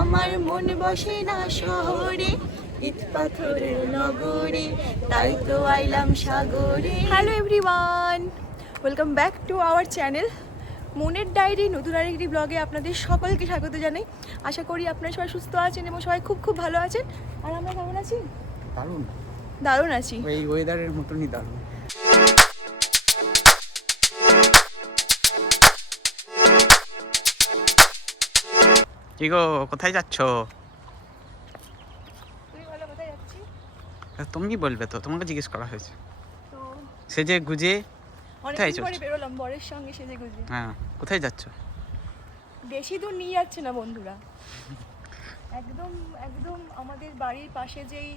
আমার মন বসে না শহরে ইট পাথরের নগরে তাই তো আইলাম সাগরে। Hello everyone welcome back to our channel মনের ডায়েরি নতুন আরেকটি ব্লগে আপনাদের সকলকে স্বাগত জানাই। আশা করি আপনারা সবাই সুস্থ আছেন এবং সবাই খুব খুব ভালো আছেন। আর আমরা কেমন আছি? দারুণ। দারুণ আছি। এই ওয়েদারের মতনই দারুণ। কি গো কোথায় যাচ্ছ? তুমি বলবে তো? তোমাকে জিজ্ঞেস করা হয়েছে। তো সে যে গুজে কোথায় অনেকদিন বেরোলাম বরের সঙ্গে সেজে গুজে। হ্যাঁ কোথায় যাচ্ছ? বেশি দূর নিয়ে যাচ্ছে না বন্ধুরা। একদম একদম আমাদের বাড়ির পাশে যেই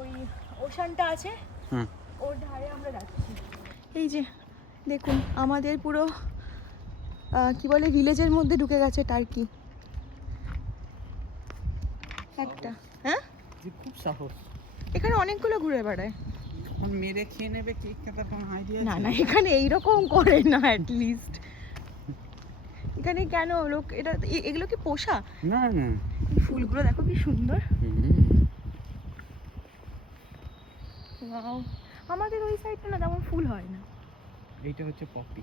ওই ওশানটা আছে হুম। ওর ধারে আমরা যাচ্ছি। এই যে দেখুন আমাদের পুরো কি বলে ভিলেজের মধ্যে ঢুকে গেছে টার্কি একটা। হ্যাঁ? খুব সাহস। এখানে অনেকগুলো ঘুরে বেড়ায়। মেরে খেয়ে নেবে কেক কাটার কোনো আইডিয়া না না এখানে এইরকম করে না লিস্ট এখানে কেন লোক এটা এগুলো কি পোষা? না না। ফুলগুলো দেখো কি সুন্দর। Wow. আমাদের ওই সাইডটা না তেমন ফুল হয় না। এইটা হচ্ছে পপি।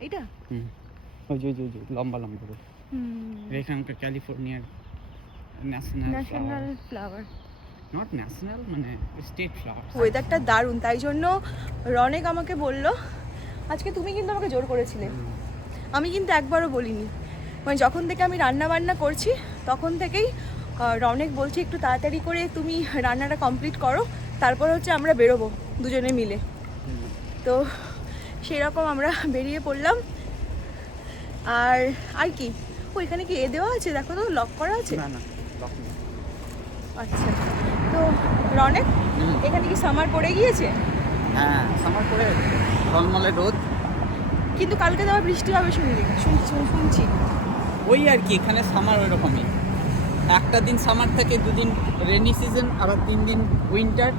এটা হুম। ওই যে ওই যে, লম্বা লম্বা হুম। এখানকার ক্যালিফোর্নিয়ার ন্যাশনাল ফ্লাওয়ার নট ন্যাশনাল মানে স্টেট ফ্লাওয়ার ওয়েদারটা দারুণ তাই জন্য রনেক আমাকে বলল আজকে তুমি কিন্তু আমাকে জোর করেছিলে। আমি কিন্তু একবারও বলিনি। মানে যখন থেকে আমি রান্না বান্না করছি তখন থেকেই রনেক বলছে একটু তাড়াতাড়ি করে তুমি রান্নাটা কমপ্লিট করো তারপর হচ্ছে আমরা বেরোবো দুজনে মিলে। তো সেরকম আমরা বেরিয়ে পড়লাম। আর আর কি? ও এখানে কি এ দেওয়া আছে? দেখো তো লক করা আছে? না না। আচ্ছা। তো রনেক। এখানে কি সামার পড়ে গিয়েছে? হ্যাঁ সামার করে ঝলমলে রোদ। কিন্তু কালকে তো আবার বৃষ্টি হবে শুনলি শুনছি শুন- শুনছি। ওই আর কি এখানে সামার ওই রকমই একটা দিন সামার থাকে দুদিন রেনি সিজন আবার তিন দিন উইন্টার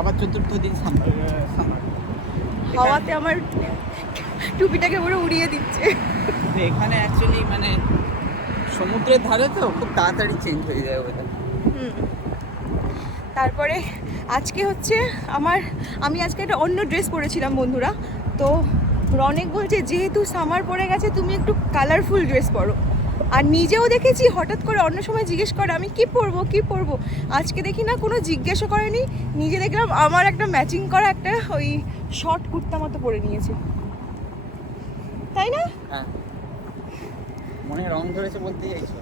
আবার চতুর্থ দিন সামার সামার হাওয়াতে আমার টুপিটাকে পুরো উড়িয়ে দিচ্ছে। এখানে অ্যাকচুয়ালি মানে সমুদ্রের ধারে তো খুব তাড়াতাড়ি চেঞ্জ হয়ে যায় ওয়েদার। তারপরে আজকে হচ্ছে আমার আমি আজকে একটা অন্য ড্রেস পরেছিলাম বন্ধুরা। তো রনেক বলছে যেহেতু সামার পরে গেছে তুমি একটু কালারফুল ড্রেস পরো। আর নিজেও দেখেছি হঠাৎ করে অন্য সময় জিজ্ঞেস করে আমি কি পরবো কি পরবো? আজকে দেখি না কোনো জিজ্ঞেসও করেনি। নিজে দেখলাম আমার একটা ম্যাচিং করা একটা ওই শর্ট কুর্তা মতো পরে নিয়েছে। তাই না? হ্যাঁ। মনে রং ধরেছে বলতে চাইছো?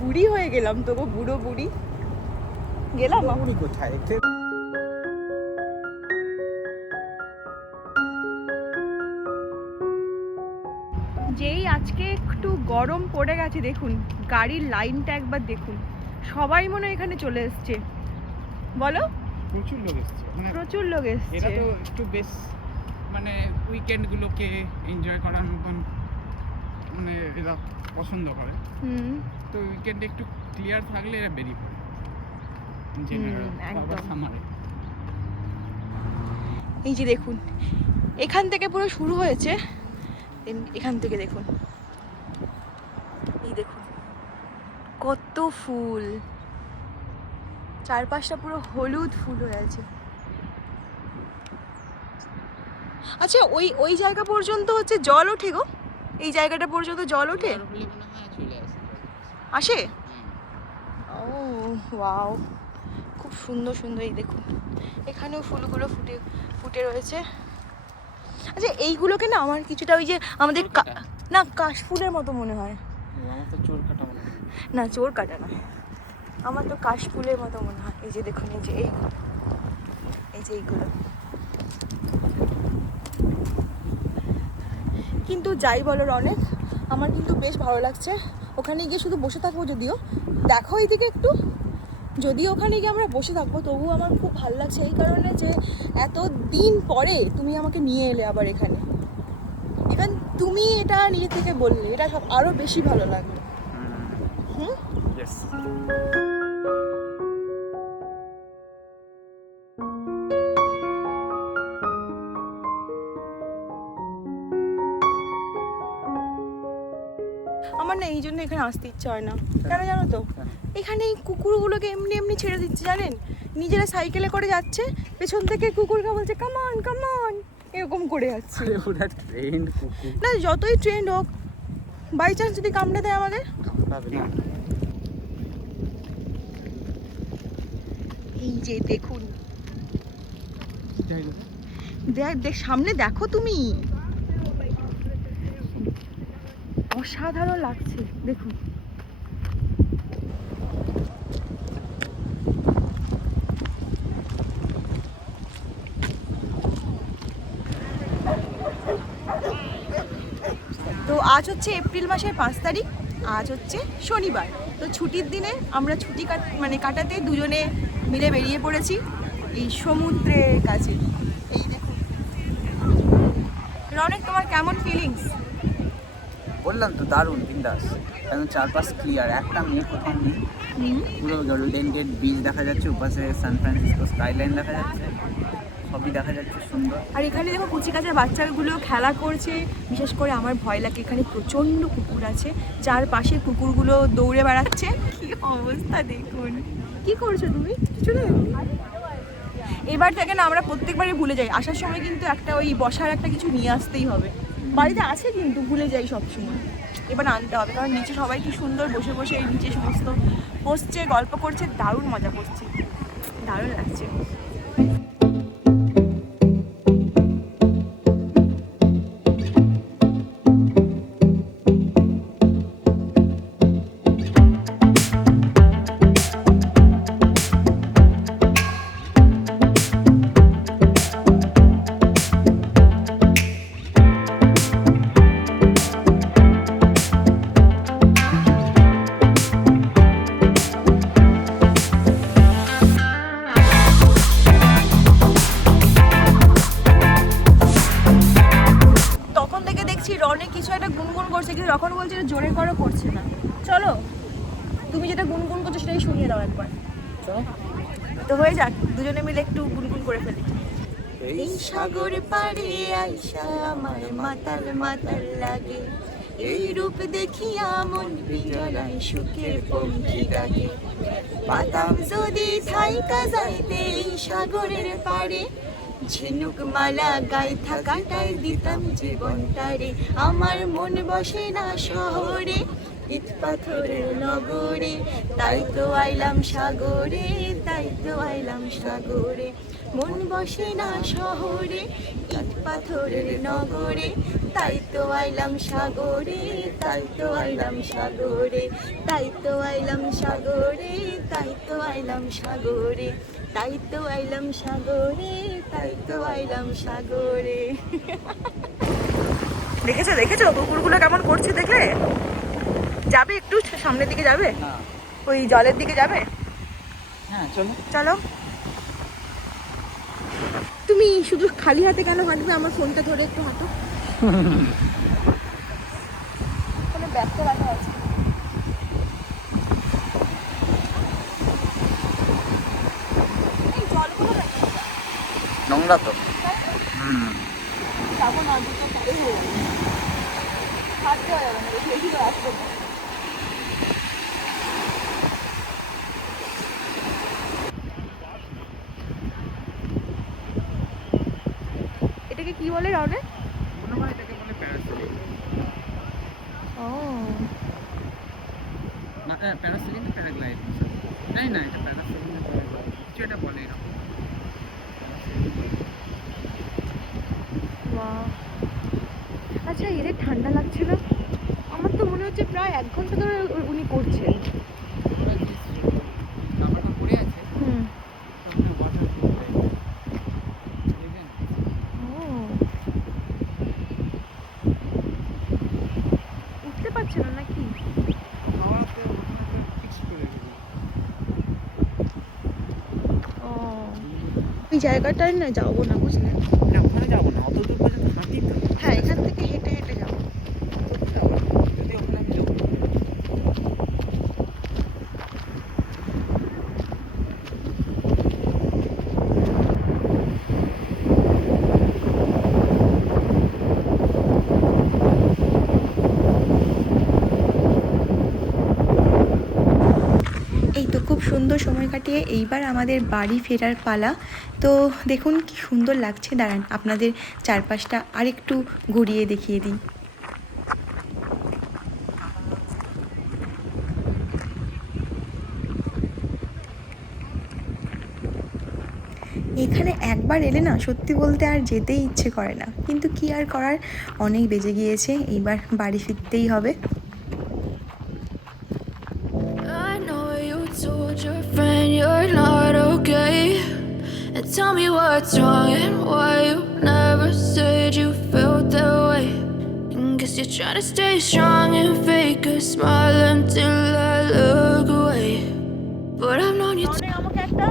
বুড়ি হয়ে গেলাম তো গো বুড়ো বুড়ি। গেলাম। পুরি কোথায়? একটু যেই আজকে একটু গরম পড়ে গেছে দেখুন গাড়ির লাইনটা একবার দেখুন। সবাই মনে হয় এখানে চলে এসছে। বলো? প্রচুর লোক এসছে। মানে প্রচুর লোক এসছে। তো একটু বেশ মানে উইকেন্ডগুলোকে এনজয় করার মতন মানে এরা পছন্দ করে। হুম। তো উইকেন্ডে একটু ক্লিয়ার থাকলে এরা বেরিয়ে পড়ে। একদম। এই যে দেখুন এখান থেকে পুরো শুরু হয়েছে এখান থেকে দেখুন। এই দেখুন কত ফুল। চারপাশটা পুরো হলুদ ফুল হয়ে আছে। আচ্ছা ওই ওই জায়গা পর্যন্ত হচ্ছে জল ওঠে গো? এই জায়গাটা পর্যন্ত জল ওঠে? চলে আসে? ও ওয়াও। খুব সুন্দর সুন্দর এই দেখুন। এখানেও ফুলগুলো ফুটে ফুটে রয়েছে। আচ্ছা এইগুলোকে না আমার কিছুটা ওই যে আমাদের না কাশ ফুলের মতো মনে হয়। আমার তো চোর কাটা। না চোর কাটা না। আমার তো কাশ ফুলের মতো মনে হয়। এই যে দেখুন এই যে এইগুলো। এই যে এইগুলো। কিন্তু যাই বলো অনেক আমার কিন্তু বেশ ভালো লাগছে। ওখানে গিয়ে শুধু বসে থাকব যদিও। দেখো এইদিকে একটু। যদি ওখানে গিয়ে আমরা বসে থাকব তবুও আমার খুব ভালো লাগছে এই কারণে যে এত দিন পরে তুমি আমাকে নিয়ে এলে আবার এখানে। ইভেন তুমি এটা নিজে থেকে বললে এটা সব আরও বেশি ভালো লাগল। হুম। আমার না এই জন্য এখানে আসতে ইচ্ছা হয় না। কেন জানো তো? এখানে এই কুকুরগুলোকে এমনি এমনি ছেড়ে দিচ্ছে জানেন? নিজেরা সাইকেলে করে যাচ্ছে পেছন থেকে কুকুরকে বলছে কামান কামান এরকম করে যাচ্ছে। না যতই ট্রেন্ড হোক বাই চান্স যদি কামড়ে দেয় আমাদের? এই যে দেখুন। দেখ দেখ সামনে দেখো তুমি। অসাধারণ লাগছে, দেখুন। তো আজ হচ্ছে এপ্রিল মাসের পাঁচ তারিখ, আজ হচ্ছে শনিবার। তো ছুটির দিনে আমরা ছুটি কাট মানে কাটাতে দুজনে মিলে বেরিয়ে পড়েছি এই সমুদ্রের কাছে। এই দেখুন। রনেক, তোমার কেমন ফিলিংস বললাম তো দারুণ বিন্দাস। একদম চারপাশ ক্লিয়ার একটা মেয়ে কোথাও নেই। পুরো গোল্ডেন গেট বিচ দেখা যাচ্ছে ওপাশে সান ফ্রান্সিসকো স্কাইলাইন দেখা যাচ্ছে সবই দেখা যাচ্ছে সুন্দর। আর এখানে দেখো কুচি কাচার বাচ্চাগুলো খেলা করছে বিশেষ করে আমার ভয় লাগে এখানে প্রচণ্ড কুকুর আছে যার পাশে কুকুরগুলো দৌড়ে বেড়াচ্ছে। কি অবস্থা দেখুন। কি করছ তুমি? কিছু না এবার থেকে না আমরা প্রত্যেকবারই ভুলে যাই আসার সময় কিন্তু একটা ওই বসার একটা কিছু নিয়ে আসতেই হবে। বাড়িতে আছে কিন্তু ভুলে যাই সবসময়। এবার আনতে হবে, কারণ নিচে সবাই কি সুন্দর বসে বসে এই নিচে সমস্ত বসছে, গল্প করছে, দারুণ মজা করছে। দারুণ লাগছে। থেকে দেখছি রনে কিছু একটা গুনগুন করছে কিন্তু তখন বলছে যে জোরে করো করছে না। চলো তুমি যেটা গুনগুন করছ সেটাই শুনিয়ে দাও একবার। তো হয়ে যাক দুজনে মিলে একটু গুনগুন করে ফেলি। এই সাগর পাড়ে আইসা আমার মাতাল মাতাল লাগে। এই রূপ দেখিয়া মন বিজলায় সুখের পঙ্খী ডাকে। পাতাম যদি থাইকা যাইতে এই সাগরের পাড়ে ঝিনুক মালা গায়ে থাকাটাই দিতাম জীবনটারে। আমার মন বসে না শহরে, ইট পাথরের নগরে। তাই তো আইলাম সাগরে, তাই তো আইলাম সাগরে। মন বসে না শহরে, ইট পাথরের নগরে। তাই তো আইলাম সাগরে তাই তো আইলাম সাগরে তাই তো আইলাম সাগরে তাই তো আইলাম সাগরে তাই তো আইলাম সাগরে তাই তো আইলাম সাগরে। দেখেছ দেখেছ? কুকুরগুলো কেমন করছে দেখলে? যাবে একটু সামনের দিকে যাবে? ওই জলের দিকে যাবে? হ্যাঁ চলো। চলো। তুমি শুধু খালি হাতে কেন হাঁটবে? আমার ফোনটা ধরে একটু হাঁটো। নোংরা তো। হুম। হাত দেওয়া যাবে না বেশি করে আসব না। এটাকে কি বলে রাউনে মনে হয় এটাকে বলে প্যারাসিলিং ও না প্যারাসিলিং না প্যারাগ্লাইডিং জানি না এটা প্যারাসিলিং না প্যারাগ্লাইডিং কিছু এটা বলে এরকম বাহ আচ্ছা এদের ঠান্ডা লাগছে না? আমার তো মনে হচ্ছে প্রায় এক ঘণ্টা ধরে উনি করছেন। জায়গাটায় না যাব না বুঝলে? না ওখানে যাব না। অত দূর পর্যন্ত হাঁটি তো হ্যাঁ এখান থেকে হেঁটে হেঁটে যাব যদি ওখানে আমি যাব সুন্দর সময় কাটিয়ে এইবার আমাদের বাড়ি ফেরার পালা। তো দেখুন কি সুন্দর লাগছে, দাঁড়ান আপনাদের চারপাশটা আরেকটু ঘুরিয়ে দেখিয়ে দিই। এখানে একবার এলে না সত্যি বলতে আর যেতেই ইচ্ছে করে না। কিন্তু কি আর করার? অনেক বেজে গিয়েছে, এইবার বাড়ি ফিরতেই হবে। Tell me what's wrong and why you never said you felt that way. And guess you're trying to stay strong and fake a smile until I look away. But I've known you. আমাকে একটা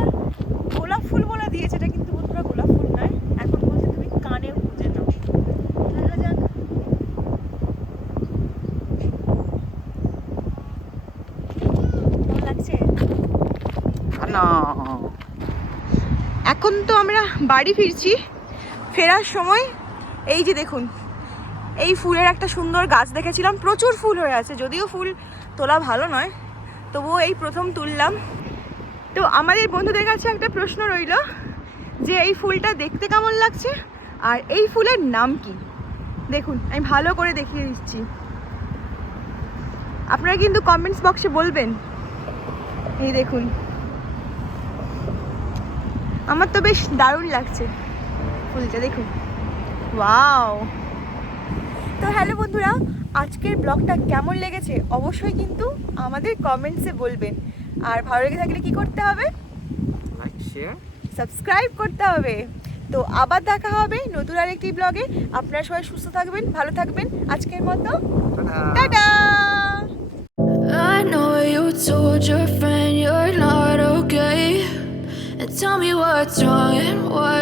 গোলাপ ফুল বলে দিয়েছে এটা কিন্তু বন্ধুরা গোলাপ ফুল নয় এখন বলছে তুমি কানে গুঁজে নাও দেখা যাক লাগছে না এখন তো আমরা বাড়ি ফিরছি। ফেরার সময় এই যে দেখুন, এই ফুলের একটা সুন্দর গাছ দেখেছিলাম। প্রচুর ফুল হয়ে আছে, যদিও ফুল তোলা ভালো নয়, তবুও এই প্রথম তুললাম। তো আমাদের বন্ধুদের কাছে একটা প্রশ্ন রইল যে, এই ফুলটা দেখতে কেমন লাগছে? আর এই ফুলের নাম কি? দেখুন, আমি ভালো করে দেখিয়ে দিচ্ছি। আপনারা কিন্তু কমেন্টস বক্সে বলবেন। এই দেখুন আমার তো বেশ দারুণ লাগছে। ফুলটা দেখুন। ওয়াও। তো হ্যালো বন্ধুরা আজকের ব্লগটা কেমন লেগেছে অবশ্যই কিন্তু আমাদের কমেন্টসে বলবেন। আর ভালো লেগে থাকলে কি করতে হবে? লাইক শেয়ার সাবস্ক্রাইব করতে হবে। তো আবার দেখা হবে নতুন আরেকটি ব্লগে। আপনারা সবাই সুস্থ থাকবেন ভালো থাকবেন। আজকের মতো। Tata I know you told your friend you're not okay. Tell me what's wrong and why.